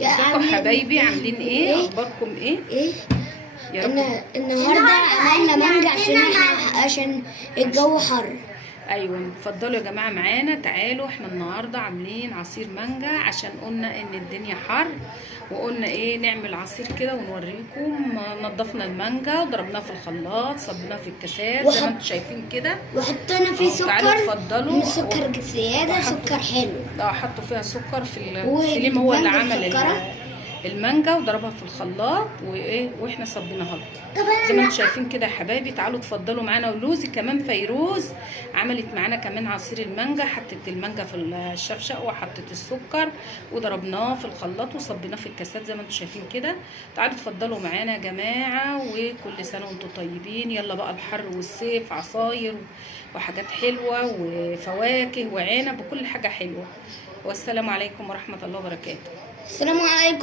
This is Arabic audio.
ازيكم حبايبي؟ عاملين ايه؟ اخباركم ايه؟ يا رب. النهارده عملنا مانجا عشان الجو حر. ايوه، اتفضلوا يا جماعه معانا، تعالوا. احنا النهارده عاملين عصير مانجا عشان قلنا ان الدنيا حر، وقلنا ايه نعمل عصير كده ونوريكم. نضفنا المانجا وضربناها في الخلاط، صبناها في الكاسات زي ما انتم شايفين كده، وحطينا فيه سكر. تعالوا اتفضلوا. من سكر زياده، سكر حلو. حطوا فيها سكر سليم هو اللي عمل المانجا وضربها في الخلاط وايه، واحنا صبيناها زي ما انتم شايفين كده يا حبايبي. تعالوا اتفضلوا معانا. ولوزي كمان فيروز عملت معانا كمان عصير المانجا، حطت المانجا في الشفشق وحطت السكر وضربناه في الخلاط وصبيناه في الكاسات زي ما انتم شايفين كده. تعالوا اتفضلوا معانا يا جماعه، وكل سنه وانتم طيبين. يلا بقى الحر والصيف، عصاير وحاجات حلوه وفواكه وعنب وكل حاجه حلوه. والسلام عليكم ورحمه الله وبركاته. السلام عليكم.